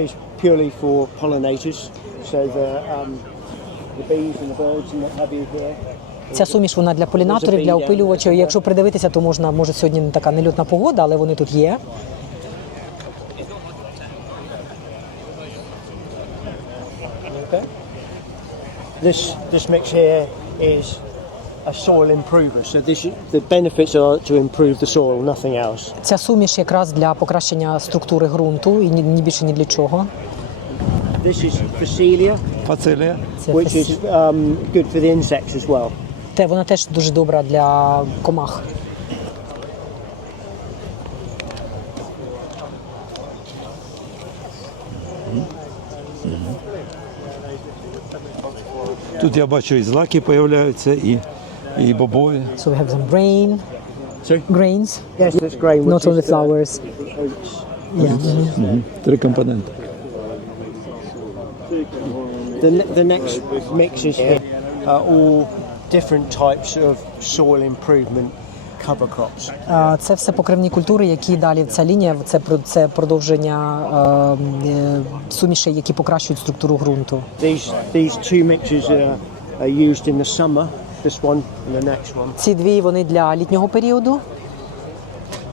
It's purely for pollinators, so the um, the bees and the birds and what have you here. Ця суміш вона для полінаторів, для опилювачів. Якщо придивитися, то можна, може сьогодні не така нельотна погода, але вони тут є. Okay. This this mix here is a soil improver. So this the benefits are to improve the soil, nothing else. Ця суміш якраз для покращення структури ґрунту і ні, ні більше ні для чого. This is Phacelia, Фацелія. Це which фас- is um, good for the insects as well. те, вона теж дуже добра для комах. Тут я бачу і злаки з'являються, і, і бобові. So we have some grain, Sorry? grains, Yes, that's grain. not which only is the flowers. oats. Yeah. Три компоненти. The, ne- the next mixes here are all different types of soil improvement cover crops. А, Це все покривні культури, які далі ця лінія це про це продовження е, е, сумішей, які покращують структуру ґрунту. These these two mixes are, are used in the summer. This one. Ці дві вони для літнього періоду,